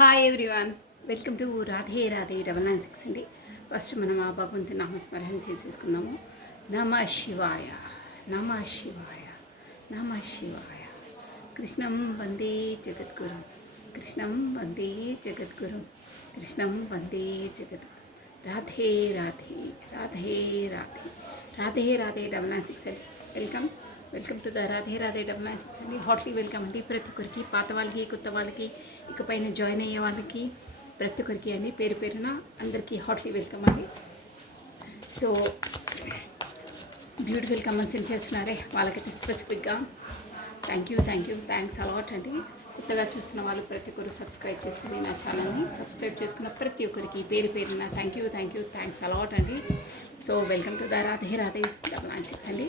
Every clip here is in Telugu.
Hi everyone, welcome to Radhe Radhe 996 అండి. ఫస్ట్ మనం ఆ భగవంతుని నామస్మరణ చేసేసుకుందాము. నమ శివాయ, నమ శివాయ, నమ శివాయ. కృష్ణం వందే జగద్గురు, కృష్ణం వందే జగద్గురు, కృష్ణం వందే జగద్గురు. రాధే రాధే, రాధే రాధే, రాధే రాధే 996 అండి. Welcome to the Radhe Radhe 996 అండి. హాట్లీ వెల్కమ్ అండి ప్రతి ఒక్కరికి, పాత వాళ్ళకి, కొత్త వాళ్ళకి, ఇకపైన జాయిన్ అయ్యే వాళ్ళకి, ప్రతి ఒక్కరికి అండి పేరు పేరున అందరికీ హాట్లీ వెల్కమ్ అండి. సో బ్యూటిఫుల్ కమెంట్స్ చేస్తున్నారే వాళ్ళకైతే స్పెసిఫిక్గా థ్యాంక్స్ అలాట్ అండి. కొత్తగా చూస్తున్న వాళ్ళు ప్రతి ఒక్కరు సబ్స్క్రైబ్ చేసుకుని నా ఛానల్ని సబ్స్క్రైబ్ చేసుకున్న ప్రతి ఒక్కరికి పేరు పేరున థ్యాంక్స్ అలాట్ అండి. So welcome to the Radhe Radhe 996 అండి.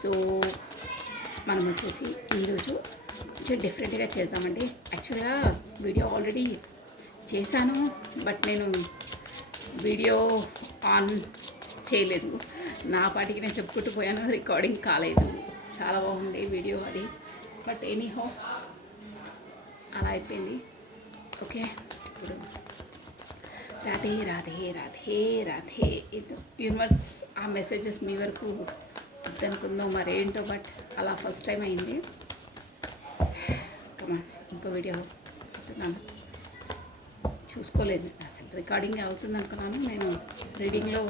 సో మనం వచ్చేసి ఈరోజు కొంచెం డిఫరెంట్గా చేద్దామండి. యాక్చువల్గా వీడియో ఆల్రెడీ చేశాను, బట్ నేను వీడియో ఆన్ చేయలేదు. నా పాటికి నేను చెప్పుకుంటూ పోయాను, రికార్డింగ్ కాలేదు. చాలా బాగుంది వీడియో అది, బట్ ఎనీహౌ అలా అయిపోయింది. ఓకే, ఇప్పుడు రాధే రాధే రాధే రాధే. ఇది యూనివర్స్ ఆ మెసేజెస్ మీ వరకు వద్దనుకుందో మరేంటో, బట్ అలా ఫస్ట్ టైం అయింది. కమా ఇంకో వీడియో అవుతున్నాను, చూసుకోలేదు అసలు. రికార్డింగ్ అవుతుంది అనుకున్నాను, నేను రీడింగ్లో.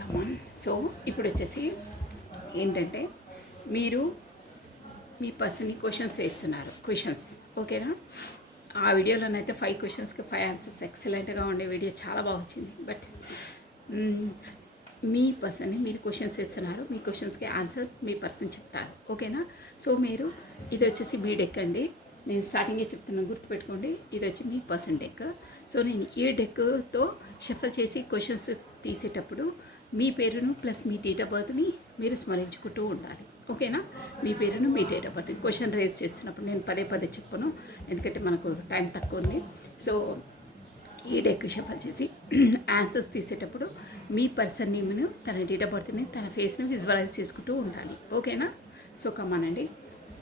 కమాన్. సో ఇప్పుడు వచ్చేసి ఏంటంటే, మీరు మీ పర్సన్ని క్వశ్చన్స్ వేస్తున్నారు. క్వశ్చన్స్ ఓకేనా? ఆ వీడియోలోనైతే 5 క్వశ్చన్స్కి 5 ఆన్సర్స్ ఎక్సలెంట్గా ఉండే వీడియో, చాలా బాగా వచ్చింది. బట్ మీ పర్సన్ని మీరు క్వశ్చన్స్ వేస్తున్నారు, మీ క్వశ్చన్స్కి ఆన్సర్ మీ పర్సన్ చెప్తారు. ఓకేనా? సో మీరు ఇది వచ్చేసి మీ డెక్ అండి. నేను స్టార్టింగే చెప్తున్నాను, గుర్తుపెట్టుకోండి. ఇది వచ్చి మీ పర్సన్ డెక్. సో నేను ఈ డెక్తో షఫల్ చేసి క్వశ్చన్స్ తీసేటప్పుడు మీ పేరును ప్లస్ మీ డేట్ ఆఫ్ బర్త్ని మీరు స్మరించుకుంటూ ఉండాలి. ఓకేనా? మీ పేరును, మీ date of birth. Question raise చేస్తున్నప్పుడు నేను పదే చెప్పను, ఎందుకంటే మనకు టైం తక్కువ ఉంది. సో ఈ డెక్ షఫల్ చేసి ఆన్సర్స్ తీసేటప్పుడు మీ పర్సన్ నేమ్ను, తన డేట్ ఆఫ్ బర్త్ని, తన ఫేస్ని విజువలైజ్ చేసుకుంటూ ఉండాలి. ఓకేనా? సో కమానండి.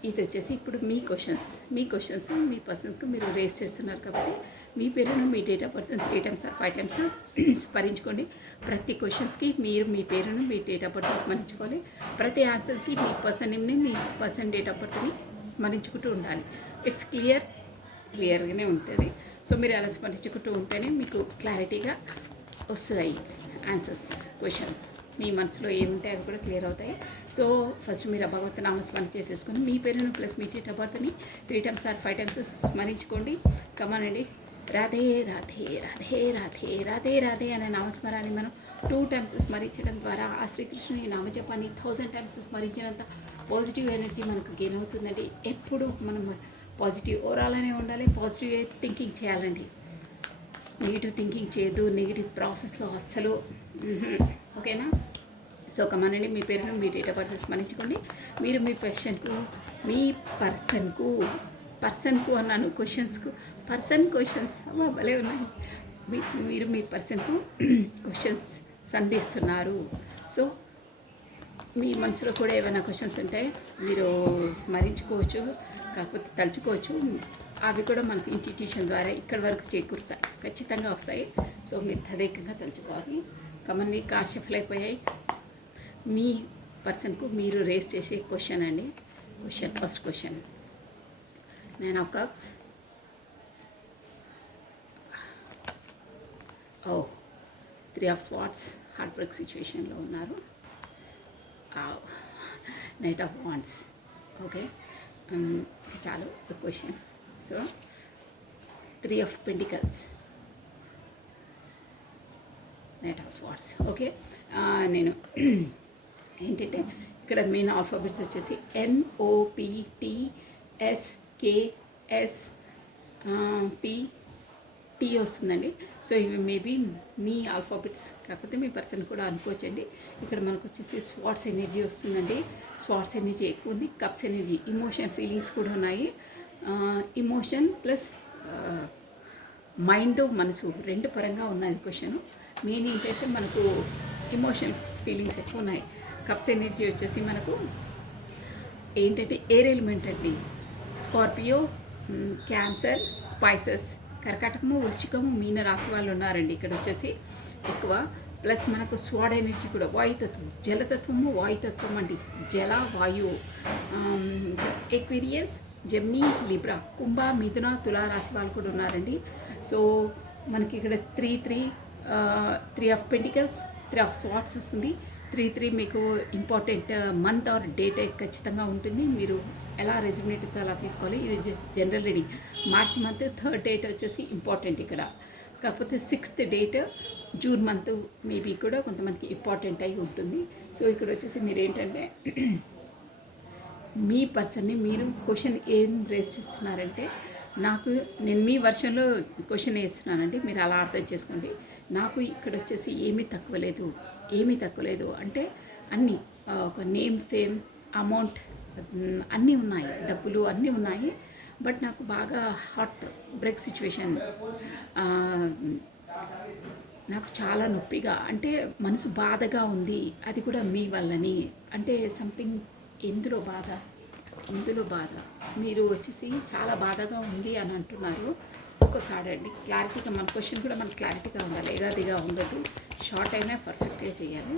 ఇది వచ్చేసి ఇప్పుడు మీ క్వశ్చన్స్ మీ పర్సన్కి మీరు రేస్ చేస్తున్నారు కాబట్టి మీ పేరును, మీ date of birth 3 times or 5 times స్మరించుకోండి. ప్రతి క్వశ్చన్స్కి మీరు మీ పేరును, మీ డేట్ ఆఫ్ బర్త్ స్మరించుకోవాలి. ప్రతి ఆన్సర్కి మీ పర్సన్ నేమ్ని, మీ పర్సన్ డేట్ ఆఫ్ బర్త్ని స్మరించుకుంటూ ఉండాలి. ఇట్స్ క్లియర్గానే ఉంటుంది. సో మీరు అలా స్మరించుకుంటూ ఉంటేనే మీకు క్లారిటీగా వస్తాయి ఆన్సర్స్. క్వశ్చన్స్ మీ మనసులో ఏముంటే అవి కూడా క్లియర్ అవుతాయి. సో ఫస్ట్ మీరు భగవంతు నామస్మరణ చేసేసుకొని మీ పేరును ప్లస్ మీ డేట్ ఆఫ్ బర్త్ని 3 times or 5 times స్మరించుకోండి. కమానండి. రాధే రాధే రాధే రాధే రాధే రాధే అనే నామస్మరాన్ని మనం 2 times స్మరించడం ద్వారా ఆ శ్రీకృష్ణుని నామజపాన్ని 1000 times స్మరించినంత పాజిటివ్ ఎనర్జీ మనకు గెయిన్ అవుతుందండి. ఎప్పుడు మనం పాజిటివ్ ఓవరాల్నే ఉండాలి, పాజిటివ్ థింకింగ్ చేయాలండి. నెగిటివ్ థింకింగ్ చేయొద్దు, నెగిటివ్ ప్రాసెస్లో అస్సలు. ఓకేనా? సో కమానండి. మీ పేరును, మీ డేట్ ఆఫ్ బర్త్ స్మరించుకోండి. మీరు మీ పర్సన్కు అన్నాను, క్వశ్చన్స్ అమ్మా భలే ఉన్నాయి. మీరు మీ పర్సన్కు క్వశ్చన్స్ సంధిస్తున్నారు. సో మీ మనసులో కూడా ఏమైనా క్వశ్చన్స్ ఉంటే మీరు స్మరించుకోవచ్చు, కాకపోతే తలుచుకోవచ్చు. అవి కూడా మనకు ఇంటిట్యూషన్ ద్వారా ఇక్కడి వరకు చేకూరుతాయి, ఖచ్చితంగా వస్తాయి. సో మీరు తదేకంగా తలుచుకోవాలి. కమన్ని కార్డ్ షఫల్ అయిపోయాయి. మీ పర్సన్కు మీరు రేస్ చేసే క్వశ్చన్ అండి. First question, 9 of Cups. 3 of Swords, heart break సిచ్యువేషన్లో ఉన్నారు. Knight of Wands. ఓకే, చాలు question. So 3 of Pentacles, Knight of Swords. Okay, నేను ఏంటంటే ఇక్కడ మెయిన్ ఆల్ఫాబెట్స్ వచ్చేసి NOPTSKSP వస్తుందండి. సో ఇవి మేబీ మీ ఆల్ఫాబెట్స్, కాకపోతే మీ పర్సన్ కూడా అనుకోవచ్చండి. ఇక్కడ మనకు వచ్చేసి స్వాట్స్ ఎనర్జీ వస్తుందండి. స్వాట్స్ ఎనర్జీ ఎక్కువ ఉంది. కప్స్ ఎనర్జీ, ఇమోషన్, ఫీలింగ్స్ కూడా ఉన్నాయి. ఇమోషన్ ప్లస్ మైండ్, మనసు రెండు పరంగా ఉన్నది క్వశ్చన్. మెయిన్ ఏంటంటే మనకు ఇమోషన్, ఫీలింగ్స్ ఎక్కువ ఉన్నాయి. కప్స్ ఎనర్జీ వచ్చేసి మనకు ఏంటంటే ఎయిర్ ఎలిమెంట్ అండి. స్కార్పియో, క్యాన్సర్, స్పైసెస్, కర్కాటకము, వృశ్చికము, మీన రాశి వాళ్ళు ఉన్నారండి ఇక్కడ వచ్చేసి ఎక్కువ. ప్లస్ మనకు స్వాడ్ ఎనర్జీ కూడా వాయుతత్వం, జలతత్వము వాయుతత్వం అండి, జల వాయు. ఎక్వేరియస్, జెమిని, లిబ్రా, కుంభ, మిథున, తులా రాశి వాళ్ళు కూడా ఉన్నారండి. సో మనకి ఇక్కడ three of pentacles, three of swords వస్తుంది. 3 మీకు ఇంపార్టెంట్ మంత్ ఆర్ డేట్ ఖచ్చితంగా ఉంటుంది. మీరు ఎలా రెజ్యుమినేట్ అలా తీసుకోవాలి. ఇది general reading. March month 3rd date వచ్చేసి ఇంపార్టెంట్ ఇక్కడ. కాకపోతే 6th date June month maybe కూడా కొంతమందికి ఇంపార్టెంట్ అయి ఉంటుంది. సో ఇక్కడ వచ్చేసి మీరు ఏంటంటే మీ పర్సన్ని మీరు క్వశ్చన్ ఏం రేస్ చేస్తున్నారంటే, నేను మీ వర్షన్లో క్వశ్చన్ వేస్తున్నానండి, మీరు అలా అర్థం చేసుకోండి. నాకు ఇక్కడ వచ్చేసి ఏమీ తక్కువ లేదు అంటే అన్నీ ఒక నేమ్, ఫేమ్, అమౌంట్ అన్నీ ఉన్నాయి, డబ్బులు అన్నీ ఉన్నాయి. బట్ నాకు బాగా హాట్ బ్రేక్ సిచ్యువేషన్, నాకు చాలా నొప్పిగా అంటే మనసు బాధగా ఉంది. అది కూడా మీ వల్లని అంటే సంథింగ్. ఎందులో బాధ మీరు వచ్చేసి చాలా బాధగా ఉంది అని అంటున్నారు. ఒక కార్డ్ అండి, క్లారిటీగా మన క్వశ్చన్ కూడా మనకు క్లారిటీగా ఉండాలి, ఎగాదిగా ఉండదు, షార్ట్ అయినా పర్ఫెక్ట్గా చేయాలి.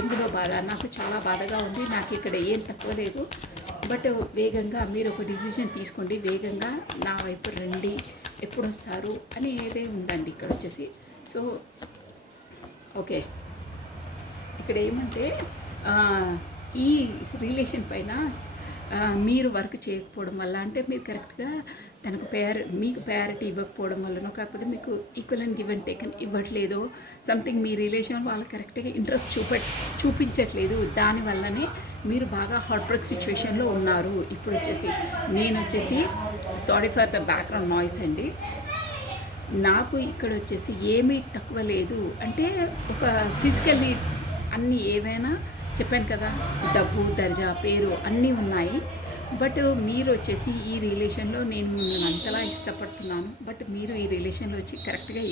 ఎందులో బాధ? నాకు చాలా బాధగా ఉంది, నాకు ఇక్కడ ఏం తక్కువ లేదు, బట్ వేగంగా మీరు ఒక డిసిజన్ తీసుకోండి, వేగంగా నా వైపు రండి, ఎప్పుడు వస్తారు అని ఏదే ఉందండి ఇక్కడ వచ్చేసి. సో ఓకే, ఇక్కడ ఏమంటే ఈ రిలేషన్ పైన మీరు వర్క్ చేయకపోవడం వల్ల, అంటే మీరు కరెక్ట్గా మీకు ప్రయారిటీ ఇవ్వకపోవడం వల్లనో, కాకపోతే మీకు equal and give and taken ఇవ్వట్లేదు, సంథింగ్ మీ రిలేషన్ వాళ్ళు కరెక్ట్గా ఇంట్రెస్ట్ చూపించట్లేదు, దానివల్లనే మీరు బాగా హార్ట్ బ్రేక్ సిచ్యువేషన్లో ఉన్నారు. ఇప్పుడు వచ్చేసి నేను వచ్చేసి sorry for the background noise అండి. నాకు ఇక్కడ వచ్చేసి ఏమీ తక్కువ లేదు అంటే ఒక ఫిజికల్ నీడ్స్ అన్నీ ఏవైనా చెప్పాను కదా, డబ్బు, దర్జా, పేరు అన్నీ ఉన్నాయి. బట్ మీరు వచ్చేసి ఈ రిలేషన్లో నేను మిమ్మల్ని అంతలా ఇష్టపడుతున్నాను, బట్ మీరు ఈ రిలేషన్లో వచ్చి కరెక్ట్గా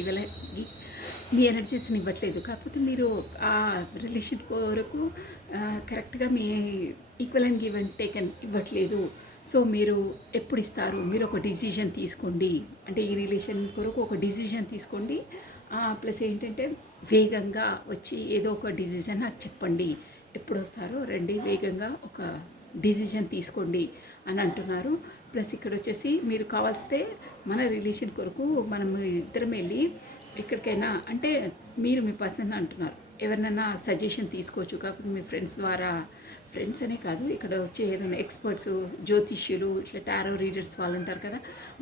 మీ ఎనర్జీస్ని ఇవ్వట్లేదు. కాకపోతే మీరు ఆ రిలేషన్ కొరకు కరెక్ట్గా మీ equal and give and taken ఇవ్వట్లేదు. సో మీరు ఎప్పుడు ఇస్తారు? మీరు ఒక డిసిజన్ తీసుకోండి, అంటే ఈ రిలేషన్ కొరకు ఒక డిసిజన్ తీసుకోండి. ప్లస్ ఏంటంటే వేగంగా వచ్చి ఏదో ఒక డిసిజన్ నాకు చెప్పండి, ఎప్పుడు వస్తారో రండి, వేగంగా ఒక డిసిజన్ తీసుకోండి అని అంటున్నారు. ప్లస్ ఇక్కడ వచ్చేసి మీరు కావాల్సితే మన రిలేషన్ కొరకు మనం ఇద్దరం వెళ్ళి ఎక్కడికైనా, అంటే మీరు మీ పర్సన్ అంటున్నారు, ఎవరినైనా సజెషన్ తీసుకోవచ్చు. కాకపోతే మీ ఫ్రెండ్స్ ద్వారా, ఫ్రెండ్స్ అనే కాదు, ఇక్కడ వచ్చే ఏదైనా ఎక్స్పర్ట్స్, జ్యోతిష్యులు, ఇట్లా టారో రీడర్స్ వాళ్ళు ఉంటారు కదా,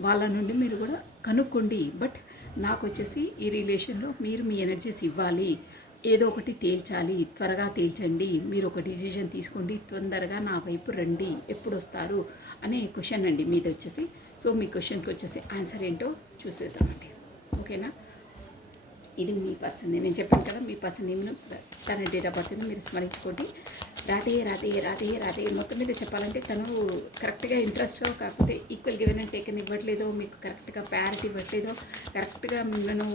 వాళ్ళ నుండి మీరు కూడా కనుక్కోండి. బట్ నాకు వచ్చేసి ఈ రిలేషన్లో మీరు మీ ఎనర్జీస్ ఇవ్వాలి, ఏదో ఒకటి తేల్చాలి, త్వరగా తేల్చండి, మీరు ఒక డిసిజన్ తీసుకోండి, తొందరగా నా వైపు రండి, ఎప్పుడు వస్తారు అనే క్వశ్చన్ అండి మీది వచ్చేసి. సో మీ క్వశ్చన్కి వచ్చేసి ఆన్సర్ ఏంటో చూసేసామండి. ఓకేనా? ఇది మీ పర్సన్, నేను చెప్పాను కదా, మీ పర్సన్ ఏమైనా తన డేట్ ఆఫ్ బర్త్ని మీరు స్మరించుకోండి. రాధే మొత్తం మీద చెప్పాలంటే తను కరెక్ట్గా ఇంట్రెస్ట్, కాకపోతే ఈక్వల్ గివెన్ అండ్ టేకన్ ఇవ్వట్లేదో, మీకు కరెక్ట్గా ప్యారిటీ ఇవ్వట్లేదో, కరెక్ట్గా నేను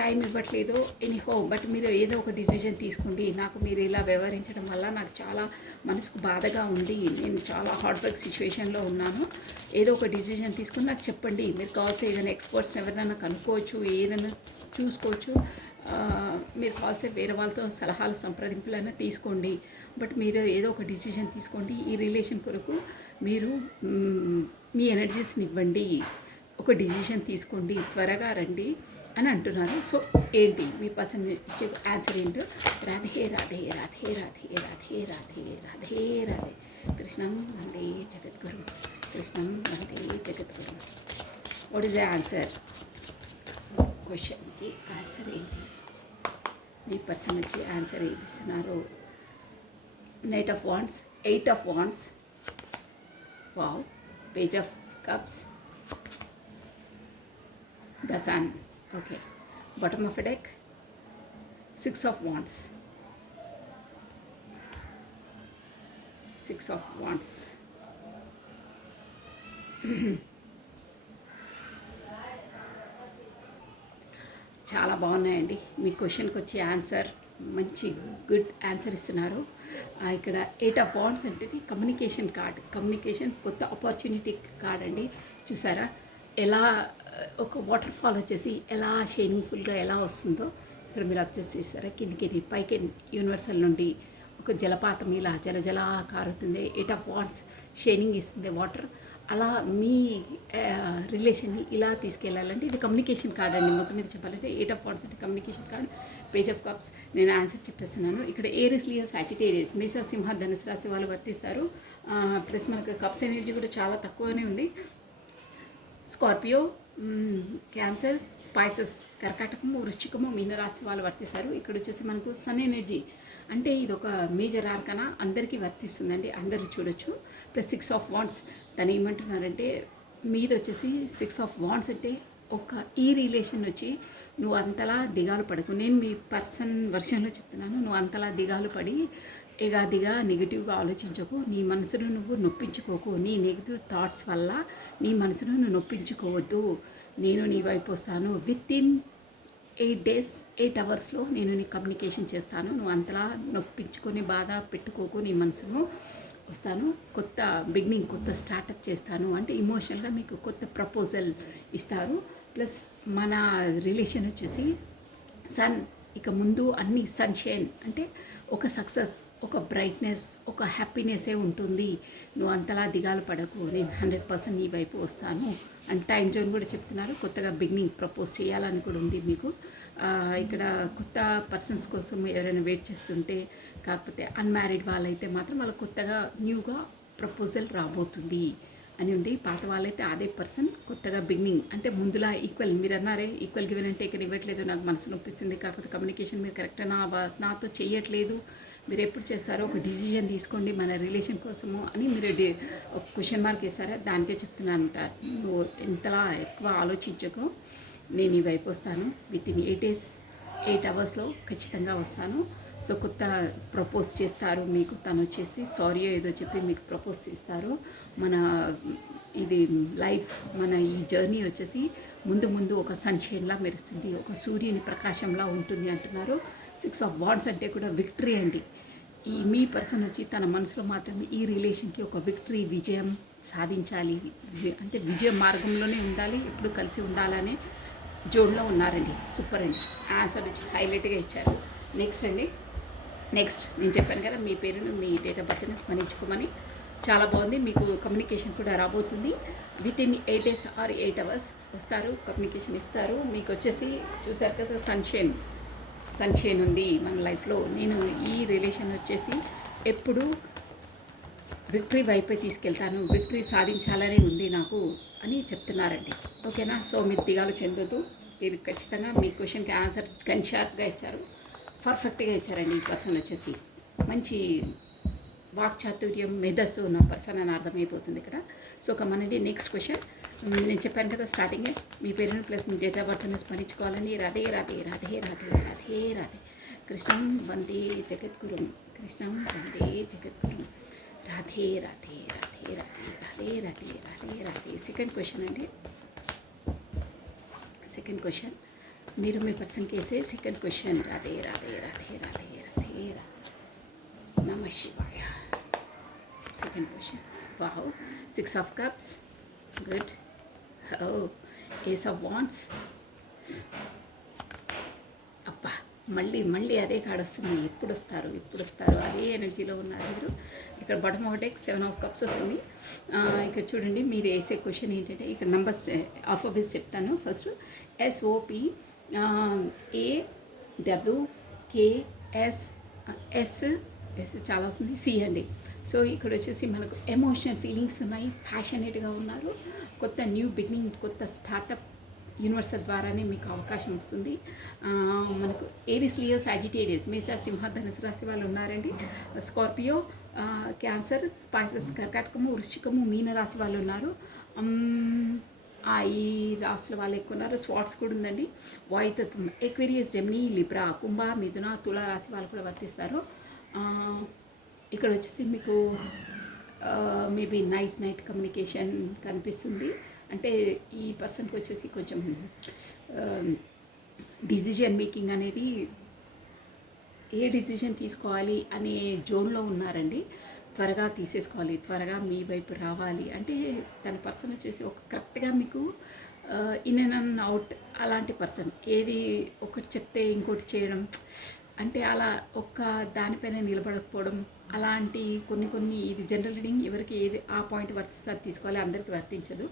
టైం ఇవ్వట్లేదో, ఎనీహో, బట్ మీరు ఏదో ఒక డిసిజన్ తీసుకోండి. నాకు మీరు ఇలా వ్యవహరించడం వల్ల నాకు చాలా మనసుకు బాధగా ఉంది, నేను చాలా హార్ట్ బ్రేక్ సిచ్యువేషన్లో ఉన్నాను, ఏదో ఒక డిసిజన్ తీసుకుని నాకు చెప్పండి. మీరు కావాల్సిన ఏదైనా ఎక్స్పర్ట్స్ని ఎవరైనా కనుక్కోవచ్చు, ఏదైనా చూసుకోవచ్చు, మీరు కావాల్సిన వేరే వాళ్ళతో సలహాలు, సంప్రదింపులైనా తీసుకోండి. బట్ మీరు ఏదో ఒక డిసిజన్ తీసుకోండి. ఈ రిలేషన్ కొరకు మీరు మీ ఎనర్జీస్ని ఇవ్వండి, ఒక డిసిజన్ తీసుకోండి, త్వరగా రండి అని అంటున్నారు. సో ఏంటి మీ పర్సన్ ఇచ్చే ఆన్సర్ ఏంటో? రాధే రాధే రాధే రాధే రాధే రాధే రాధే రాధే కృష్ణం వందే జగద్గురు, కృష్ణం వందే జగద్గురు. What is the answer? క్వశ్చన్కి ఆన్సర్ ఏంటి? మీ పర్సన్ వచ్చి ఆన్సర్ ఏమిస్తున్నారు? Knight of wands, 8 of wands, wow, page of cups, the sun. Okay, bottom of a deck, 6 of wands, 6 of wands. చాలా బాగున్నాయండి. మీ క్వశ్చన్కి వచ్చి ఆన్సర్ మంచి గుడ్ ఆన్సర్ ఇస్తున్నారు. ఇక్కడ 8 ఆఫ్ వాండ్స్ అంటే కమ్యూనికేషన్ కార్డ్, కమ్యూనికేషన్ కొత్త ఆపర్చునిటీ కార్డ్ అండి. చూసారా ఎలా ఒక వాటర్ ఫాల్ వచ్చేసి ఎలా షైనింగ్ఫుల్గా ఎలా వస్తుందో ఇక్కడ మీరు అబ్జర్వ్ చేస్తారా. కిందికి పైకి యూనివర్సల్ నుండి ఒక జలపాతం ఇలా జలజల కారుతుంది. 8 ఆఫ్ వాండ్స్ షైనింగ్ ఇస్తుంది వాటర్. అలా మీ రిలేషన్ని ఇలా తీసుకెళ్ళాలంటే ఇది కమ్యూనికేషన్ కార్డ్ అండి. మొత్తం మీద చెప్పాలంటే 8 ఆఫ్ వాండ్స్ అంటే communication card. Page of cups నేను ఆన్సర్ చెప్పేస్తున్నాను. ఇక్కడ ఏరిస్, లియో, సాజిటేరియస్, మేష, సింహ, ధనుసు రాశి వాళ్ళు వర్తిస్తారు. ప్లస్ మనకు కప్స్ ఎనర్జీ కూడా చాలా తక్కువనే ఉంది. స్కార్పియో, క్యాన్సర్, స్పైసెస్, కర్కాటకము, వృశ్చికము, మీనరాశి వాళ్ళు వర్తిస్తారు. ఇక్కడ వచ్చేసి మనకు సన్ ఎనర్జీ అంటే ఇది ఒక మేజర్ ఆర్కనా అందరికీ వర్తిస్తుందండి, అందరూ చూడొచ్చు. ప్లస్ 6 ఆఫ్ వాండ్స్ దాన్ని ఏమంటున్నారంటే మీది వచ్చేసి 6 ఆఫ్ వాండ్స్ అంటే ఒక ఈ రిలేషన్ వచ్చి నువ్వు అంతలా దిగాలు పడకు. నేను మీ పర్సన్ వర్షన్లో చెప్తున్నాను. నువ్వు అంతలా దిగాలు పడి ఎగాదిగా నెగిటివ్గా ఆలోచించకు. నీ మనసును నువ్వు నొప్పించుకోకు. నీ నెగిటివ్ థాట్స్ వల్ల నీ మనసును నువ్వు నొప్పించుకోవద్దు. నేను నీ వైపు వస్తాను. వితిన్ 8 days 8 hours నేను నీ కమ్యూనికేషన్ చేస్తాను. నువ్వు అంతలా నొప్పించుకొని బాధ పెట్టుకోకు. నీ మనసును వస్తాను. కొత్త బిగినింగ్, కొత్త స్టార్టప్ చేస్తాను అంటే ఇమోషనల్గా మీకు కొత్త ప్రపోజల్ ఇస్తారు. ప్లస్ మన రిలేషన్ వచ్చేసి సన్ ఇక ముందు అన్ని సన్షైన్ అంటే ఒక సక్సెస్, ఒక బ్రైట్నెస్, ఒక హ్యాపీనెస్సే ఉంటుంది. నువ్వు అంతలా దిగాలు పడకు. నేను 100% నీ వైపు వస్తాను. అండ్ టైం జోన్ కూడా చెప్తున్నారు. కొత్తగా బిగినింగ్ ప్రపోజ్ చేయాలని కూడా ఉంది మీకు. ఇక్కడ కొత్త పర్సన్స్ కోసం ఎవరైనా వెయిట్ చేస్తుంటే, కాకపోతే అన్మ్యారీడ్ వాళ్ళైతే మాత్రం వాళ్ళకి కొత్తగా న్యూగా ప్రపోజల్ రాబోతుంది అని ఉంది. పాత వాళ్ళైతే అదే పర్సన్ కొత్తగా బిగినింగ్ అంటే ముందులా ఈక్వల్, మీరు అన్నారే ఈక్వల్ గివెన్ అంటే ఇక్కడ ఇవ్వట్లేదు, నాకు మనసు నొప్పిస్తుంది, కాకపోతే కమ్యూనికేషన్ మీరు కరెక్ట్గా నాతో చేయట్లేదు, మీరు ఎప్పుడు చేస్తారో ఒక డిసిజన్ తీసుకోండి మన రిలేషన్ కోసము అని మీరు ఒక క్వశ్చన్ మార్క్ వేసారా, దానికే చెప్తున్నాను. నువ్వు ఎంతలా ఎక్కువ ఆలోచించకు, నేను ఈ వైపు వస్తాను. వితిన్ 8 hours ఖచ్చితంగా వస్తాను. సో కొత్త ప్రపోజ్ చేస్తారు మీకు. తను వచ్చేసి సారీ ఏదో చెప్పి మీకు ప్రపోజ్ చేస్తారు. మన ఇది లైఫ్, మన ఈ జర్నీ వచ్చేసి ముందు ముందు ఒక సన్షైన్లా మెరుస్తుంది, ఒక సూర్యుని ప్రకాశంలా ఉంటుంది అంటున్నారు. 6 ఆఫ్ వాండ్స్ అంటే కూడా విక్టరీ అండి. ఈ మీ పర్సన్ వచ్చి తన మనసులో మాత్రమే ఈ రిలేషన్కి ఒక విక్టరీ, విజయం సాధించాలి అంటే విజయ మార్గంలోనే ఉండాలి, ఎప్పుడు కలిసి ఉండాలనే జోన్లో ఉన్నారండి. సూపర్ అండి. ఆన్సర్ వచ్చి హైలైట్గా ఇచ్చారు. నెక్స్ట్ అండి, నెక్స్ట్ నేను చెప్పాను కదా మీ పేరును మీ డేట్ ఆఫ్ బర్త్ని స్మరించుకోమని. చాలా బాగుంది. మీకు కమ్యూనికేషన్ కూడా రాబోతుంది. వితిన్ 8 days or 8 hours వస్తారు, కమ్యూనికేషన్ ఇస్తారు. మీకు వచ్చేసి చూసారు కదా సన్షైన్ ఉంది మన లైఫ్లో. నేను ఈ రిలేషన్ వచ్చేసి ఎప్పుడు విక్టరీ వైపే తీసుకెళ్తాను, విక్టరీ సాధించాలనే ఉంది నాకు అని చెప్తున్నారండి. ఓకేనా? సో మీరు దిగాలు చెందొద్దు. మీరు ఖచ్చితంగా మీ క్వశ్చన్కి ఆన్సర్ గన్ షార్ప్గా ఇచ్చారు, పర్ఫెక్ట్గా ఇచ్చారండి. ఈ పర్సన్ వచ్చేసి మంచి వాక్చాతుర్యం, మెదస్సు ఉన్న పర్సన్ అని అర్థమైపోతుంది ఇక్కడ. సో కమనండి నెక్స్ట్ క్వశ్చన్. నేను చెప్పాను కదా స్టార్టింగే మీ పేరును ప్లస్ మీ డేట్ ఆఫ్ బర్త్ని స్మరించుకోవాలని. రాధే రాధే రాధే రాధే రాధే రాధే. కృష్ణం వందే జగద్గురుం, కృష్ణం వందే జగద్గురుం. రాధే రాధే రాధే రాధే రాధే రాధే రాధే రాధే. సెకండ్ క్వశ్చన్ అండి. సెకండ్ క్వశ్చన్ మీరు మీ పర్సన్కి వేసే సెకండ్ క్వశ్చన్. రాధే రాధే రాధే రాధే రాధే రాధే. నమ శివాయ. Second question. Wow, 6 of cups. Good. Ace of wands. అబ్బా, మళ్ళీ అదే కార్డ్ వస్తుంది. ఎప్పుడు వస్తారు అదే ఎనర్జీలో ఉన్నారు మీరు. ఇక్కడ bottom of deck 7 of cups వస్తుంది. ఇక్కడ చూడండి మీరు వేసే క్వశ్చన్ ఏంటంటే ఇక్కడ నంబర్స్ ఆల్ఫాబెట్స్ చెప్తాను. ఫస్ట్ SOP AWKS S చాలా వస్తుంది. C అండి. సో ఇక్కడ వచ్చేసి మనకు ఎమోషనల్ ఫీలింగ్స్ ఉన్నాయి, ఫ్యాషనేట్గా ఉన్నారు. కొత్త న్యూ బిగినింగ్, కొత్త స్టార్టప్ యూనివర్సల్ ద్వారానే మీకు అవకాశం వస్తుంది. మనకు ఏరిస్, లియో, సాజిటేరియస్, మేష, సింహ, ధనుసు రాశి వాళ్ళు ఉన్నారండి. స్కార్పియో, క్యాన్సర్, స్పైసెస్, కర్కాటకము, వృశ్చికము, మీన రాశి వాళ్ళు ఉన్నారు. ఈ రాశుల వాళ్ళు ఎక్కువ ఉన్నారు. స్వాట్స్ కూడా ఉందండి. వాయుతత్వం, ఎక్వేరియస్, జెమిని, లిబ్రా, కుంభ, మిథున, తుల రాశి వాళ్ళు కూడా వర్తిస్తారు. ఇక్కడ వచ్చేసి మీకు మేబీ నైట్ కమ్యూనికేషన్ కనిపిస్తుంది. అంటే ఈ పర్సన్కి వచ్చేసి కొంచెం డిసిజన్ మేకింగ్ అనేది ఏ డిసిషన్ తీసుకోవాలి అనే జోన్లో ఉన్నారండి. త్వరగా తీసేసుకోవాలి, త్వరగా మీ వైపు రావాలి అంటే తన పర్సన్ వచ్చేసి ఒక కరెక్ట్గా మీకు ఇన్ అండ్ అవుట్ అలాంటి పర్సన్. ఏది ఒకటి చెప్తే ఇంకోటి చేయడం అంటే అలా ఒక్క దానిపైన నిలబడకపోవడం అలాంటి కొన్ని ఇది జనరల్ రీడింగ్ ఎవరికి ఏది ఆ పాయింట్ వర్తిస్తే అది తీసుకోవాలి, అందరికీ వర్తించదు.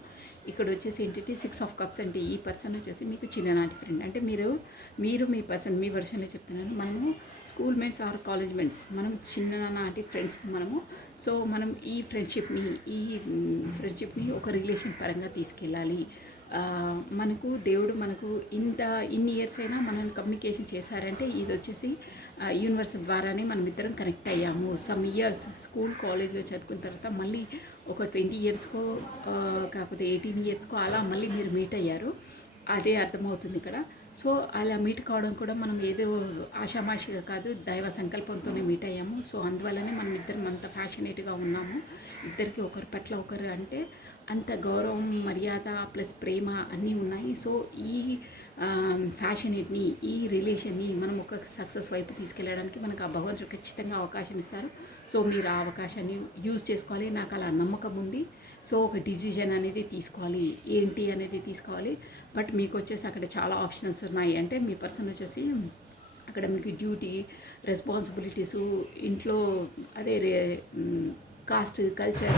ఇక్కడ వచ్చేసి ఏంటంటే 6 ఆఫ్ కప్స్ అంటే ఈ పర్సన్ వచ్చేసి మీకు చిన్ననాటి ఫ్రెండ్. అంటే మీరు మీ పర్సన్ మీ వర్షన్లో చెప్తున్నాను. మనము school mates or college mates, మనం చిన్ననాటి ఫ్రెండ్స్ మనము. సో మనం ఈ ఫ్రెండ్షిప్ని ఒక రిలేషన్ పరంగా తీసుకెళ్ళాలి. మనకు దేవుడు మనకు ఇన్ని ఇయర్స్ అయినా మనల్ని కమ్యూనికేషన్ చేశారంటే ఇది వచ్చేసి యూనివర్స్ ద్వారానే మనం ఇద్దరం కనెక్ట్ అయ్యాము. సమ్ ఇయర్స్ స్కూల్ కాలేజ్లో చదువుకున్న తర్వాత మళ్ళీ ఒక 20 ఇయర్స్కో కాకపోతే 18 ఇయర్స్కో అలా మళ్ళీ మీరు మీట్ అయ్యారు. అదే అర్థమవుతుంది ఇక్కడ. సో అలా మీట్ కావడం కూడా మనం ఏదో ఆషామాషిగా కాదు, దైవ సంకల్పంతోనే మీట్ అయ్యాము. సో అందువల్లనే మనం ఇద్దరం అంత ఫ్యాషనేట్గా ఉన్నాము. ఇద్దరికి ఒకరి పట్ల ఒకరు అంటే అంత గౌరవం, మర్యాద ప్లస్ ప్రేమ అన్నీ ఉన్నాయి. సో ఈ ఫ్యాషనేట్ని, ఈ రిలేషన్ని మనం ఒక సక్సెస్ వైపు తీసుకెళ్ళడానికి మనకు ఆ భగవంతుడు ఖచ్చితంగా అవకాశం ఇస్తారు. సో మీరు ఆ అవకాశాన్ని యూజ్ చేసుకోవాలి. నాకు అలా నమ్మకం ఉంది. సో ఒక డిసిజన్ అనేది తీసుకోవాలి, ఏంటి అనేది తీసుకోవాలి. బట్ మీకు వచ్చేసి అక్కడ చాలా ఆప్షన్స్ ఉన్నాయి. అంటే మీ పర్సన్ వచ్చేసి అక్కడ మీకు డ్యూటీ, రెస్పాన్సిబిలిటీసు, ఇంట్లో అదే కాస్ట్, కల్చర్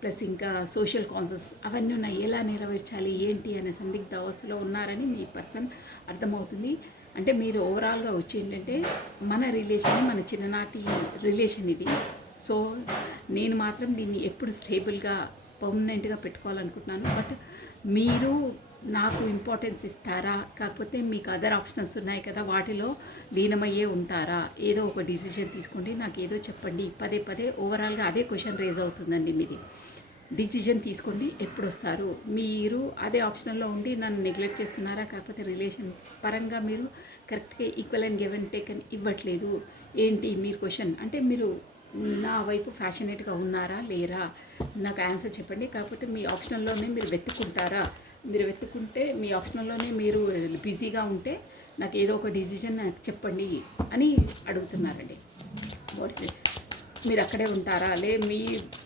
ప్లస్ ఇంకా సోషల్ కాన్సెస్ అవన్నీ ఉన్నాయి. ఎలా నెరవేర్చాలి ఏంటి అనే సందిగ్ధ అవస్థలో ఉన్నారని మీ పర్సన్ అర్థమవుతుంది. అంటే మీరు ఓవరాల్గా వచ్చి ఏంటంటే మన రిలేషన్, మన చిన్ననాటి రిలేషన్ ఇది. సో నేను మాత్రం దీన్ని ఎప్పుడు స్టేబుల్గా పర్మనెంట్గా పెట్టుకోవాలనుకుంటున్నాను. బట్ మీరు నాకు ఇంపార్టెన్స్ ఇస్తారా, కాకపోతే మీకు అదర్ ఆప్షన్స్ ఉన్నాయి కదా, వాటిలో లీనమయ్యే ఉంటారా? ఏదో ఒక డిసిజన్ తీసుకోండి, నాకు ఏదో చెప్పండి. పదే ఓవరాల్గా అదే క్వశ్చన్ రేజ్ అవుతుందండి మీది. డిసిజన్ తీసుకోండి, ఎప్పుడు వస్తారు? మీరు అదే ఆప్షన్లో ఉండి నన్ను నెగ్లెక్ట్ చేస్తున్నారా, కాకపోతే రిలేషన్ పరంగా మీరు కరెక్ట్గా equal and give and take అని ఇవ్వట్లేదు. ఏంటి మీరు క్వశ్చన్ అంటే మీరు నా వైపు ఫ్యాషనేట్గా ఉన్నారా లేరా నాకు ఆన్సర్ చెప్పండి. కాకపోతే మీ ఆప్షన్లోనే మీరు వెతుక్కుంటారా? మీరు వెతుక్కుంటే మీ ఆప్షన్లోనే మీరు బిజీగా ఉంటే నాకు ఏదో ఒక డిసిజన్ నాకు చెప్పండి అని అడుగుతున్నారండి. మీరు అక్కడే ఉంటారా,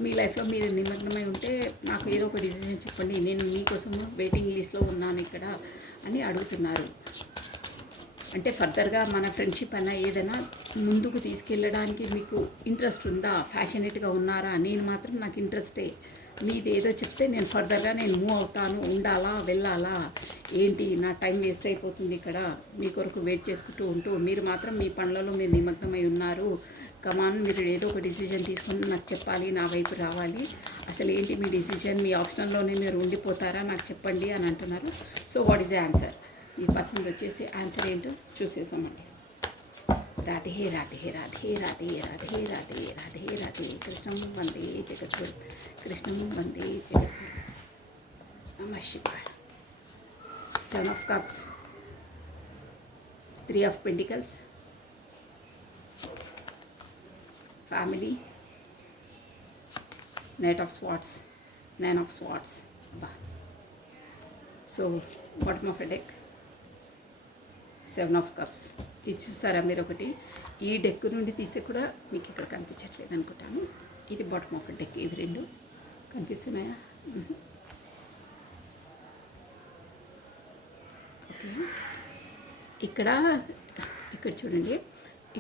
మీ లైఫ్లో మీరు నిమగ్నమై ఉంటే నాకు ఏదో ఒక డిసిజన్ చెప్పండి, నేను మీకోసం వెయిటింగ్ లిస్ట్లో ఉన్నాను ఇక్కడ అని అడుగుతున్నారు. అంటే ఫర్దర్గా మన ఫ్రెండ్షిప్ అన్న ఏదైనా ముందుకు తీసుకెళ్ళడానికి మీకు ఇంట్రెస్ట్ ఉందా, ఫ్యాషనేట్గా ఉన్నారా? నేను మాత్రం నాకు ఇంట్రెస్టే. మీది ఏదో చెప్తే నేను ఫర్దర్గా నేను మూవ్ అవుతాను, ఉండాలా వెళ్ళాలా ఏంటి, నా టైం వేస్ట్ అయిపోతుంది ఇక్కడ మీ కొరకు వెయిట్ చేసుకుంటూ ఉంటూ. మీరు మాత్రం మీ పనులలో మీరు నిమగ్నమై ఉన్నారు. కమాన్, మీరు ఏదో ఒక డిసిజన్ తీసుకుని నాకు చెప్పాలి, నా వైపు రావాలి. అసలు ఏంటి మీ డిసిజన్? మీ ఆప్షన్లోనే మీరు ఉండిపోతారా, నాకు చెప్పండి అని అంటున్నారు. So what is the answer? ఈ పర్సన్ వచ్చేసి ఆన్సర్ ఏంటో చూసేసామండి. రాధే రాధే రాధే రాధే రాధే రాధే రాధే రాధే కృష్ణం వందే జగద్గురు, కృష్ణం వందే జగద్గురు. నమః శివాయ. 7 of cups, 3 of pentacles, family, knight of swords, 9 of swords. So bottom of a deck 7 of cups. ఇది చూసారా మీరు? ఒకటి ఈ డెక్ నుండి తీసే కూడా మీకు ఇక్కడ కనిపించట్లేదు అనుకుంటాను. ఇది బాటమ్ ఆఫ్ డెక్. ఇవి రెండు కనిపిస్తున్నాయా? ఓకే, ఇక్కడ చూడండి,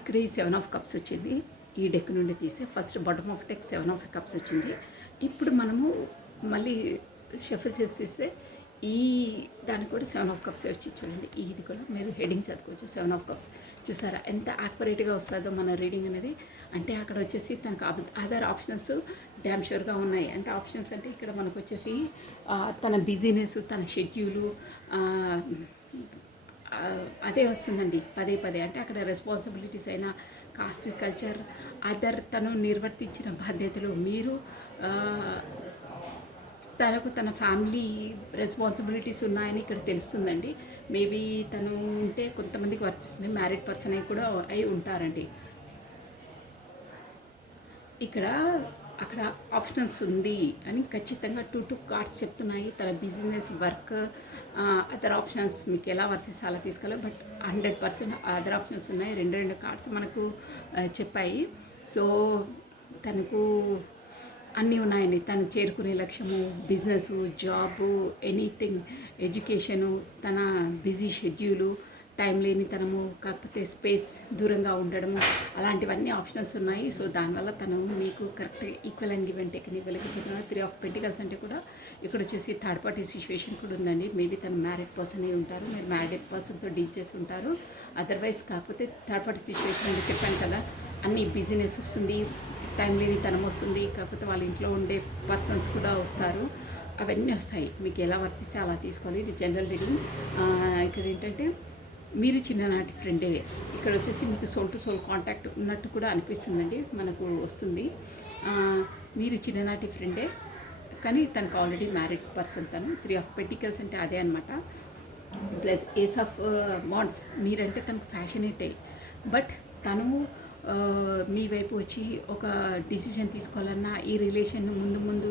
ఇక్కడ ఈ 7 ఆఫ్ కప్స్ వచ్చింది. ఈ డెక్ నుండి తీస్తే first bottom of deck 7 of cups వచ్చింది. ఇప్పుడు మనము మళ్ళీ షఫల్ చేసి తీస్తే ఈ దానికి కూడా 7 ఆఫ్ కప్స్ వచ్చి చూడండి. ఇది కూడా మీరు హెడింగ్ చదువుకోవచ్చు. 7 ఆఫ్ కప్స్ చూసారా ఎంత యాక్యురేట్గా వస్తుందో మన రీడింగ్ అనేది. అంటే అక్కడ వచ్చేసి తనకు అదర్ ఆప్షన్స్ డ్యామ్ షూర్గా ఉన్నాయి. అంటే ఆప్షన్స్ అంటే ఇక్కడ మనకు వచ్చేసి తన బిజినెస్, తన షెడ్యూలు అదే వస్తుందండి పదే. అంటే అక్కడ రెస్పాన్సిబిలిటీస్ అయినా, కాస్ట్, కల్చర్, అదర్ తను నిర్వర్తించిన బాధ్యతలు, మీరు తనకు తన ఫ్యామిలీ రెస్పాన్సిబిలిటీస్ ఉన్నాయని ఇక్కడ తెలుస్తుందండి. మేబీ తను ఉంటే కొంతమందికి వర్తిస్తుంది, మ్యారీడ్ పర్సన్ అయి కూడా అయి ఉంటారండి. ఇక్కడ అక్కడ ఆప్షన్స్ ఉంది అని ఖచ్చితంగా 2 కార్డ్స్ చెప్తున్నాయి. తన బిజినెస్, వర్క్, అదర్ ఆప్షన్స్ మీకు ఎలా వర్తిస్తే అలా తీసుకోవాలి. బట్ 100% అదర్ ఆప్షన్స్ ఉన్నాయి. 2 కార్డ్స్ మనకు చెప్పాయి. సో తనకు అన్నీ ఉన్నాయండి. తను చేరుకునే లక్ష్యము, బిజినెస్, జాబు, ఎనీథింగ్, ఎడ్యుకేషను, తన బిజీ షెడ్యూలు, టైం లేనితనము, కాకపోతే స్పేస్ దూరంగా ఉండడము, అలాంటివన్నీ ఆప్షన్స్ ఉన్నాయి. సో దానివల్ల తను మీకు కరెక్ట్గా equal and give and take ఇవ్వలేకపోతున్నాడు. 3 ఆఫ్ పెంటికల్స్ అంటే కూడా ఇక్కడ వచ్చేసి థర్డ్ పార్టీ సిచ్యువేషన్ కూడా ఉందండి. మేబీ తను మ్యారీడ్ పర్సన్ అయి ఉంటారు, మీరు మ్యారీడ్ పర్సన్తో డీల్ చేసి ఉంటారు. అదర్వైజ్ కాకపోతే థర్డ్ పార్టీ సిచ్యువేషన్ అంటే చెప్పాను కదా, అన్ని బిజినెస్ వస్తుంది, టైం లేని తనం వస్తుంది, కాకపోతే వాళ్ళ ఇంట్లో ఉండే పర్సన్స్ కూడా వస్తారు, అవన్నీ వస్తాయి. మీకు ఎలా వర్తిస్తే అలా తీసుకోవాలి. ఇది జనరల్ రీడింగ్. ఇక్కడ ఏంటంటే మీరు చిన్ననాటి ఫ్రెండే, ఇక్కడ వచ్చేసి మీకు సోల్ టు సోల్ కాంటాక్ట్ ఉన్నట్టు కూడా అనిపిస్తుందండి, మనకు వస్తుంది. మీరు చిన్ననాటి ఫ్రెండే, కానీ తనకు ఆల్రెడీ మ్యారీడ్ పర్సన్. తను 3 ఆఫ్ పెంటికల్స్ అంటే అదే అనమాట. ప్లస్ ఏస్ ఆఫ్ వాండ్స్, మీరంటే తనకు ఫ్యాషనేటే, బట్ తను మీ వైపు వచ్చి ఒక డిసిజన్ తీసుకోవాలన్నా, ఈ రిలేషన్ ముందు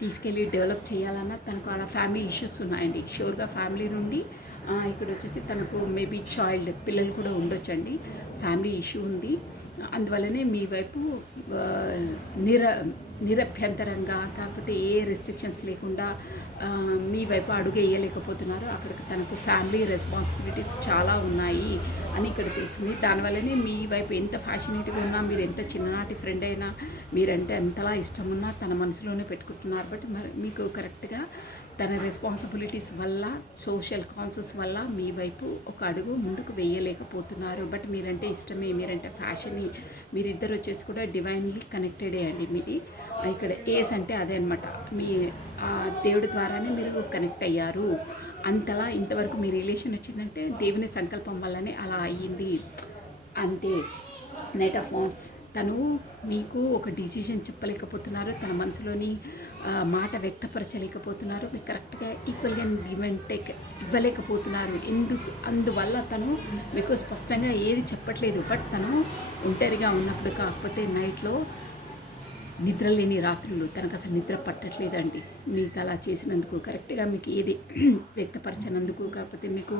తీసుకెళ్ళి డెవలప్ చేయాలన్నా తనకు అలా ఫ్యామిలీ ఇష్యూస్ ఉన్నాయండి. షూర్గా ఫ్యామిలీ నుండి ఇక్కడ వచ్చేసి తనకు మేబీ పిల్లలు కూడా ఉండొచ్చండి. ఫ్యామిలీ ఇష్యూ ఉంది, అందువల్లనే మీ వైపు నిరభ్యంతరంగా, కాకపోతే ఏ రెస్ట్రిక్షన్స్ లేకుండా మీ వైపు అడుగు వేయలేకపోతున్నారు. అక్కడికి తనకు ఫ్యామిలీ రెస్పాన్సిబిలిటీస్ చాలా ఉన్నాయి అని ఇక్కడ తెలిసింది. దానివల్లనే మీ వైపు ఎంత ఫ్యాషనేట్గా ఉన్నా, మీరు ఎంత చిన్ననాటి ఫ్రెండ్ అయినా, మీరంటే ఎంతలా ఇష్టం ఉన్నా తన మనసులోనే పెట్టుకుంటున్నారు. బట్ మరి మీకు కరెక్ట్గా తన రెస్పాన్సిబిలిటీస్ వల్ల, సోషల్ కాన్సెస్ వల్ల మీ వైపు ఒక అడుగు ముందుకు వేయలేకపోతున్నారు. బట్ మీరంటే ఇష్టమే, మీరంటే ఫ్యాషనే, మీరిద్దరు వచ్చేసి కూడా డివైన్లీ కనెక్టెడే అండి. మీది ఇక్కడ ఏస్ అంటే అదే అనమాట, మీ దేవుడి ద్వారానే మీరు కనెక్ట్ అయ్యారు. అంతలా ఇంతవరకు మీ రిలేషన్ వచ్చిందంటే దేవుని సంకల్పం వల్లనే అలా అయ్యింది అంతే. నైట్ ఆఫ్ వాండ్స్, తను మీకు ఒక డిసిషన్ చెప్పలేకపోతున్నారు, తన మనసులోని మాట వ్యక్తపరచలేకపోతున్నారు, మీకు కరెక్ట్గా ఈక్వల్గా గివ్ అండ్ టేక్ ఇవ్వలేకపోతున్నారు. అందువల్ల తను మీకు స్పష్టంగా ఏది చెప్పట్లేదు. బట్ తను ఒంటరిగా ఉన్నప్పుడు, కాకపోతే నైట్లో నిద్ర లేని రాత్రులు, తనకు అసలు నిద్ర పట్టట్లేదండి మీకు అలా చేసినందుకు, కరెక్ట్గా మీకు ఏది వ్యక్తపరచనందుకు, కాకపోతే మీకు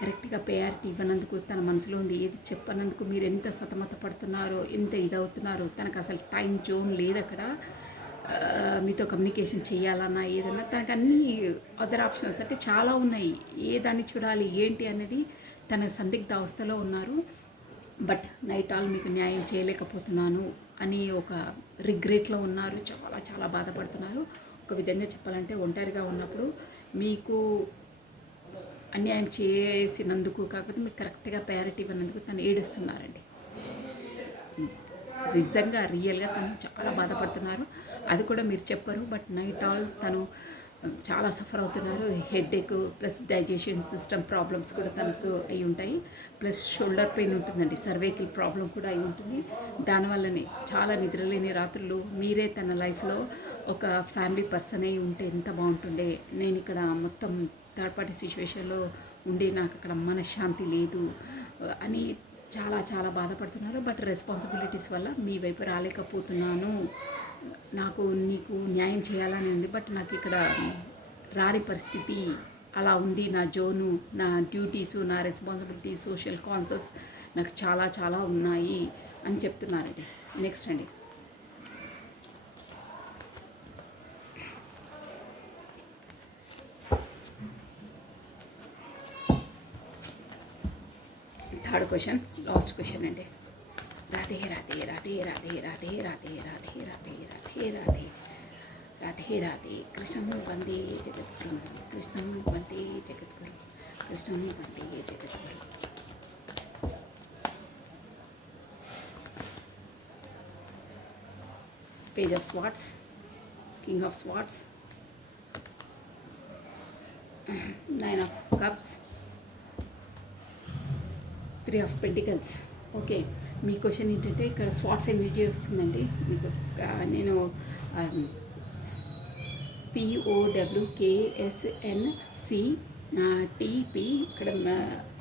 కరెక్ట్గా ప్రయారిటీ ఇవ్వనందుకు, తన మనసులో ఉంది ఏది చెప్పనందుకు మీరు ఎంత సతమత పడుతున్నారో, ఎంత ఇదవుతున్నారో. తనకు అసలు టైం జోన్ లేదు అక్కడ. మీతో కమ్యూనికేషన్ చేయాలన్నా ఏదన్నా తనకు అన్ని అదర్ ఆప్షన్స్ అంటే చాలా ఉన్నాయి. ఏ దాన్ని చూడాలి ఏంటి అనేది తన సందిగ్ధ అవస్థలో ఉన్నారు. బట్ నైట్ ఆల్ మీకు న్యాయం చేయలేకపోతున్నాను అని ఒక రిగ్రెట్లో ఉన్నారు. చాలా చాలా బాధపడుతున్నారు. ఒక విధంగా చెప్పాలంటే ఒంటరిగా ఉన్నప్పుడు మీకు అన్యాయం చేసినందుకు, కాకపోతే మీకు కరెక్ట్గా ప్రయారిటీ ఇవ్వనందుకు తను ఏడుస్తున్నారండి. నిజంగా రియల్గా తను చాలా బాధపడుతున్నారు. అది కూడా మీరు చెప్పరు. బట్ నైట్ ఆల్ తను చాలా సఫర్ అవుతున్నారు. Headache plus digestion system problems కూడా తనకు అయి ఉంటాయి. ప్లస్ షోల్డర్ పెయిన్ ఉంటుందండి, సర్వైకల్ ప్రాబ్లం కూడా అయి ఉంటుంది. దానివల్లనే చాలా నిద్రలేని రాత్రులు. మీరే తన లైఫ్లో ఒక ఫ్యామిలీ పర్సన్ అయి ఉంటే ఎంత బాగుంటుండే. నేను ఇక్కడ మొత్తం థర్డ్ పార్టీ సిచ్యువేషన్లో ఉండి నాకు అక్కడ మనశ్శాంతి లేదు అని చాలా చాలా బాధపడుతున్నారు. బట్ రెస్పాన్సిబిలిటీస్ వల్ల మీ వైపు రాలేకపోతున్నాను, నాకు నీకు న్యాయం చేయాలని ఉంది, బట్ నాకు ఇక్కడ రాని పరిస్థితి అలా ఉంది. నా జోను, నా డ్యూటీసు, నా రెస్పాన్సిబిలిటీస్, సోషల్ కాన్సెస్ నాకు చాలా చాలా ఉన్నాయి అని చెప్తున్నారండి. నెక్స్ట్ అండి, థర్డ్ క్వశ్చన్, లాస్ట్ క్వశ్చన్ అండి. రాధే రాధే రాధే రాధే రాధే రాధే రాధే రాధే రాధే రాధే రాధే రాధే. కృష్ణం వందే జగద్గురు, కృష్ణం వందే జగద్గురు, కృష్ణం వందే జగద్గురు. Page of swords, king of swords, 9 of cups, 3 of pentacles. Okay, మీ క్వశ్చన్ ఏంటంటే ఇక్కడ స్వాట్స్ ఎనర్జీ వస్తుందండి మీకు. నేను POWKSNCTP ఇక్కడ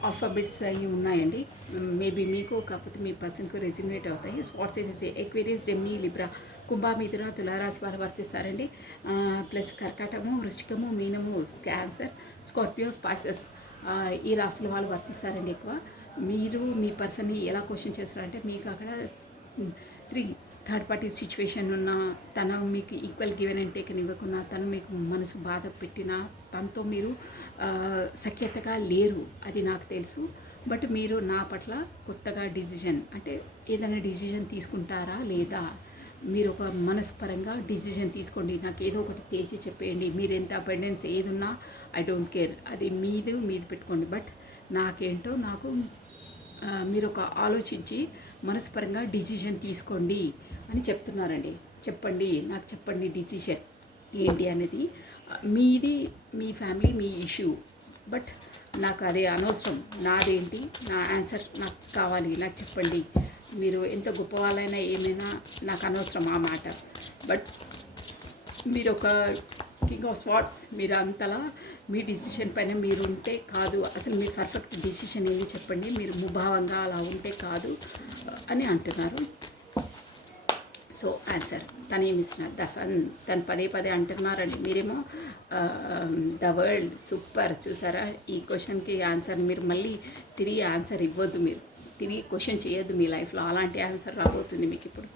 ఆల్ఫాబెట్స్ అవి ఉన్నాయండి. మేబీ మీకు, కాకపోతే మీ పర్సన్కు రెజ్యూమినేట్ అవుతాయి. Swords energy, Aquarius, Gemini, Libra, మిథున తులారాశి వారు వర్తిస్తారండి. ప్లస్ కర్కాటము, వృశ్చికము, మీనము, క్యాన్సర్, స్కార్పియో, స్పైసెస్ ఈ రాశుల వాళ్ళు వర్తిస్తారండి ఎక్కువ. మీరు మీ పర్సన్ని ఎలా క్వశ్చన్ చేస్తారంటే మీకు అక్కడ 3 థర్డ్ పార్టీ సిచ్యువేషన్ ఉన్నా, తను మీకు ఈక్వల్ గివెన్ అండ్ టేకన్ ఇవ్వకున్నా, తను మీకు మనసు బాధ పెట్టినా, తనతో మీరు సఖ్యతగా లేరు, అది నాకు తెలుసు. బట్ మీరు నా పట్ల కొత్తగా డిసిజన్ అంటే ఏదైనా డిసిజన్ తీసుకుంటారా లేదా, మీరు ఒక మనస్పరంగా డిసిజన్ తీసుకోండి. నాకు ఏదో ఒకటి తేల్చి చెప్పేయండి. మీరు ఎంత అబెండెన్స్ ఏదున్నా ఐ డోంట్ కేర్, అది మీది పెట్టుకోండి. బట్ నాకేంటో నాకు మీరు ఒక ఆలోచించి మనస్పరంగా డిసిజన్ తీసుకోండి అని చెప్తున్నారండి. చెప్పండి, నాకు చెప్పండి డిసిషన్ ఏంటి అనేది. మీది మీ ఫ్యామిలీ మీ ఇష్యూ, బట్ నాకు అదే అనవసరం. నాదేంటి, నా ఆన్సర్ నాకు కావాలి, నాకు చెప్పండి. మీరు ఎంత గొప్ప వాళ్ళైనా ఏమైనా నాకు అనవసరం ఆ మాట. బట్ మీరు ఒక కింగ్ ఆఫ్ స్వార్డ్స్, మీరు అంతలా మీ డిసిషన్ పైన మీరు ఉంటే కాదు. అసలు మీ పర్ఫెక్ట్ డిసిషన్ ఏంటి చెప్పండి, మీరు ముభావంగా అలా ఉంటే కాదు అని అంటున్నారు. సో ఆన్సర్ తను ఏమి ఇస్తున్నారు, ద సన్, తను పదే అంటున్నారండి. మీరేమో ద వరల్డ్ సూపర్. చూసారా, ఈ క్వశ్చన్కి ఆన్సర్ మీరు మళ్ళీ తిరిగి ఆన్సర్ ఇవ్వద్దు, మీరు తిరిగి క్వశ్చన్ చేయొద్దు మీ లైఫ్లో. అలాంటి ఆన్సర్ రాబోతుంది మీకు ఇప్పుడు.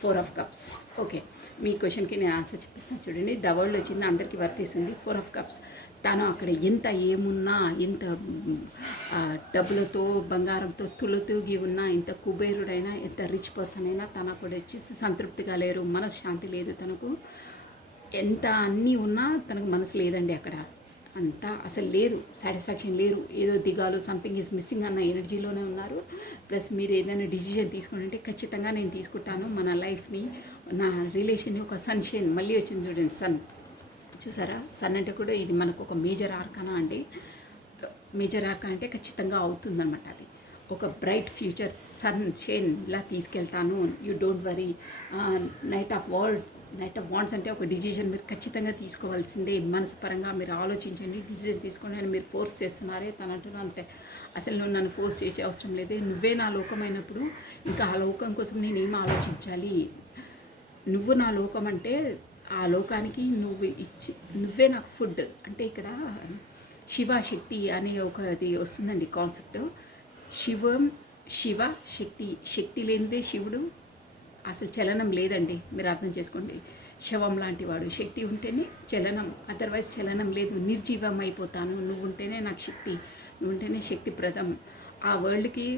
4 ఆఫ్ కప్స్. ఓకే, మీ క్వశ్చన్కి నేను ఆన్సర్ చెప్పిస్తాను చూడండి. ద వరల్డ్ వచ్చింది, అందరికీ వర్తిస్తుంది. 4 ఆఫ్ కప్స్. తను అక్కడ ఎంత ఏమున్నా, ఎంత డబ్బులతో బంగారంతో తులతూగి ఉన్నా, ఎంత కుబేరుడైనా, ఎంత రిచ్ పర్సన్ అయినా, తను అక్కడ వచ్చేసి సంతృప్తిగా లేరు, మనశ్శాంతి లేదు తనకు. ఎంత అన్నీ ఉన్నా తనకు మనసు లేదండి అక్కడ, అంతా అసలు లేదు, సాటిస్ఫాక్షన్ లేరు, ఏదో దిగాలు, సంథింగ్ ఈజ్ మిస్సింగ్ అన్న ఎనర్జీలోనే ఉన్నారు. ప్లస్ మీరు ఏదైనా డిసిజన్ తీసుకుంటే ఖచ్చితంగా నేను తీసుకుంటాను, మన లైఫ్ని, నా రిలేషన్ని ఒక సన్షైన్. మళ్ళీ వచ్చింది చూడండి సన్. చూసారా, సన్ అంటే కూడా ఇది మనకు ఒక మేజర్ ఆర్కానా అండి. మేజర్ ఆర్కాన్ అంటే ఖచ్చితంగా అవుతుందన్నమాట. అది ఒక బ్రైట్ ఫ్యూచర్ సన్ షైన్ ఇలా తీసుకెళ్తాను. You don't worry. Night of wands అంటే ఒక డిసిజన్ మీరు ఖచ్చితంగా తీసుకోవాల్సిందే. మనసు పరంగా మీరు ఆలోచించండి, డిసిజన్ తీసుకోండి అని మీరు ఫోర్స్ చేస్తున్నారే. తను అంటున్నా అంటే అసలు నువ్వు నన్ను ఫోర్స్ చేసే అవసరం లేదు, నువ్వే నా లోకమైనప్పుడు ఇంకా ఆ లోకం కోసం నేను ఏం ఆలోచించాలి. నువ్వు నా లోకం అంటే ఆ లోకానికి నువ్వే నాకు ఫుడ్ అంటే ఇక్కడ శివశక్తి అనే ఒకది వస్తుందండి కాన్సెప్ట్. శివ శక్తి లేనిదే శివుడు అసలు చలనం లేదండి, మీరు అర్థం చేసుకోండి. శవం లాంటి వాడు, శక్తి ఉంటేనే చలనం, అదర్వైజ్ చలనం లేదు. నిర్జీవం అయిపోతాను, నువ్వు ఉంటేనే నాకు శక్తి, నువ్వు ఉంటేనే శక్తిప్రదం. ఆ వరల్డ్కి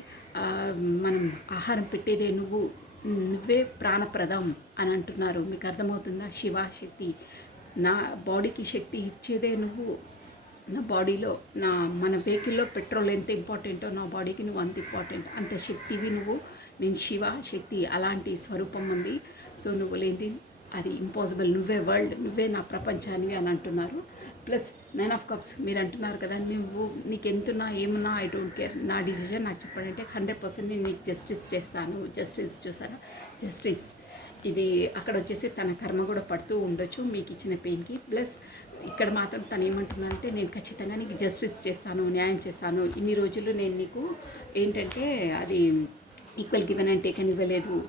మనం ఆహారం పెట్టేదే నువ్వే ప్రాణప్రదం అని అంటున్నారు. మీకు అర్థమవుతుందా? శక్తి, నా బాడీకి శక్తి ఇచ్చేదే నువ్వు. నా బాడీలో మన వెహికల్లో పెట్రోల్ ఎంత ఇంపార్టెంటో నా బాడీకి నువ్వు అంత ఇంపార్టెంట్, అంత శక్తివి నువ్వు. నేను శక్తి అలాంటి స్వరూపం ఉంది. సో నువ్వు లేని అది ఇంపాసిబుల్, నువ్వే వరల్డ్, నువ్వే నా ప్రపంచానివి అని అంటున్నారు. Plus 9 of cups. మీరు అంటున్నారు కదా, నీకు ఎంతున్నా ఏమున్నా ఐ డోంట్ కేర్, నా డిసిజన్ నాకు చెప్పాలంటే 100% నేను నీకు జస్టిస్ చేస్తాను. జస్టిస్ చూసారా, జస్టిస్ ఇది అక్కడ వచ్చేసి తన కర్మ కూడా పడుతూ ఉండొచ్చు మీకు ఇచ్చిన పెయిన్కి. ప్లస్ ఇక్కడ మాత్రం తను ఏమంటున్నానంటే నేను ఖచ్చితంగా నీకు జస్టిస్ చేస్తాను, న్యాయం చేస్తాను. ఇన్ని రోజులు నేను నీకు ఏంటంటే అది ఈక్వల్ గివెన్ అండ్ టేకన్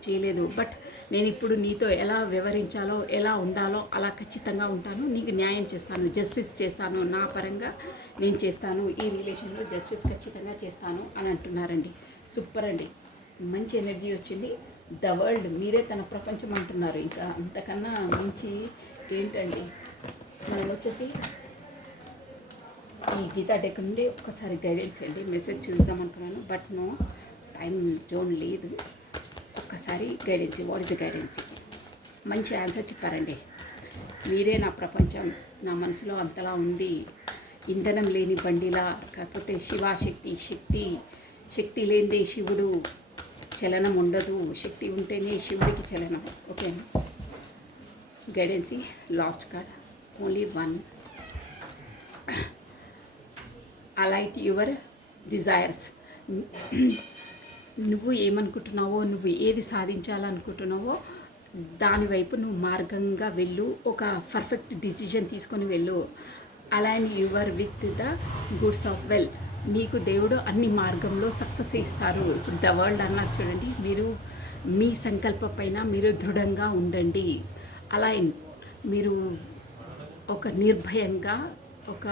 చేయలేదు. బట్ నేను ఇప్పుడు నీతో ఎలా వ్యవహరించాలో, ఎలా ఉండాలో అలా ఖచ్చితంగా ఉంటాను, నీకు న్యాయం చేస్తాను, జస్టిస్ చేస్తాను, నా పరంగా నేను చేస్తాను, ఈ రిలేషన్లో జస్టిస్ ఖచ్చితంగా చేస్తాను అని అంటున్నారండి. సూపర్ అండి, మంచి ఎనర్జీ వచ్చింది. ద వరల్డ్, మీరే తన ప్రపంచం అంటున్నారు. ఇంకా అంతకన్నా మంచి ఏంటండి. మనం వచ్చేసి ఈ గీతా డెక్ నుండి ఒక్కసారి గైడెన్స్ అండి, మెసేజ్ చూద్దామనుకున్నాను బట్ నో టైం జోన్ లేదు. ఒక్కసారి guidance, what is the guidance? మంచి ఆన్సర్ చెప్పారండి. మీరే నా ప్రపంచం, నా మనసులో అంతలా ఉంది, ఇంధనం లేని బండిలా. కాకపోతే శక్తి లేనిదే శివుడు చలనం ఉండదు, శక్తి ఉంటేనే శివుడికి చలనం. ఓకేనా? గైడెన్సీ last card, only 1. Alight your desires. నువ్వు ఏమనుకుంటున్నావో, నువ్వు ఏది సాధించాలనుకుంటున్నావో దానివైపు నువ్వు మార్గంగా వెళ్ళు, ఒక పర్ఫెక్ట్ డిసిజన్ తీసుకొని వెళ్ళు. Align your with the goods of well. నీకు దేవుడు అన్ని మార్గంలో సక్సెస్ ఇస్తారు. ఇప్పుడు ద వరల్డ్ అన్నారు చూడండి, మీరు మీ సంకల్పం పైన మీరు దృఢంగా ఉండండి. అలా మీరు ఒక నిర్భయంగా ఒక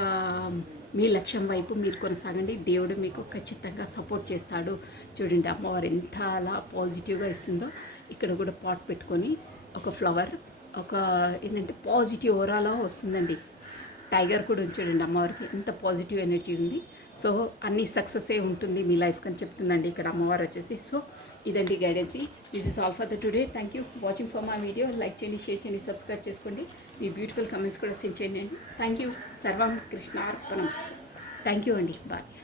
మీ లక్ష్యం వైపు మీరు కొనసాగండి. దేవుడు మీకు ఖచ్చితంగా సపోర్ట్ చేస్తాడు. చూడండి అమ్మవారు ఎంత అలా పాజిటివ్గా ఇస్తుందో. ఇక్కడ కూడా పాట్ పెట్టుకొని ఒక ఫ్లవర్ ఒక ఏంటంటే పాజిటివ్ ఓరాలో వస్తుందండి. టైగర్ కూడా చూడండి అమ్మవారికి ఎంత పాజిటివ్ ఎనర్జీ ఉంది. సో అన్ని సక్సెస్ ఉంటుంది మీ లైఫ్ అని చెప్తుందండి ఇక్కడ అమ్మవారు వచ్చేసి. సో ఇదండి గైడెన్సీ. This is all for the today. Thank you watching for my video. Like చేయండి, షేర్ చేయండి, సబ్స్క్రైబ్ చేసుకోండి. మీ బ్యూటిఫుల్ కమెంట్స్ కూడా సెండ్ చేయండి. Thank you. సర్వం కృష్ణార్పణమస్తు. థ్యాంక్ యూ అండి. బాయ్.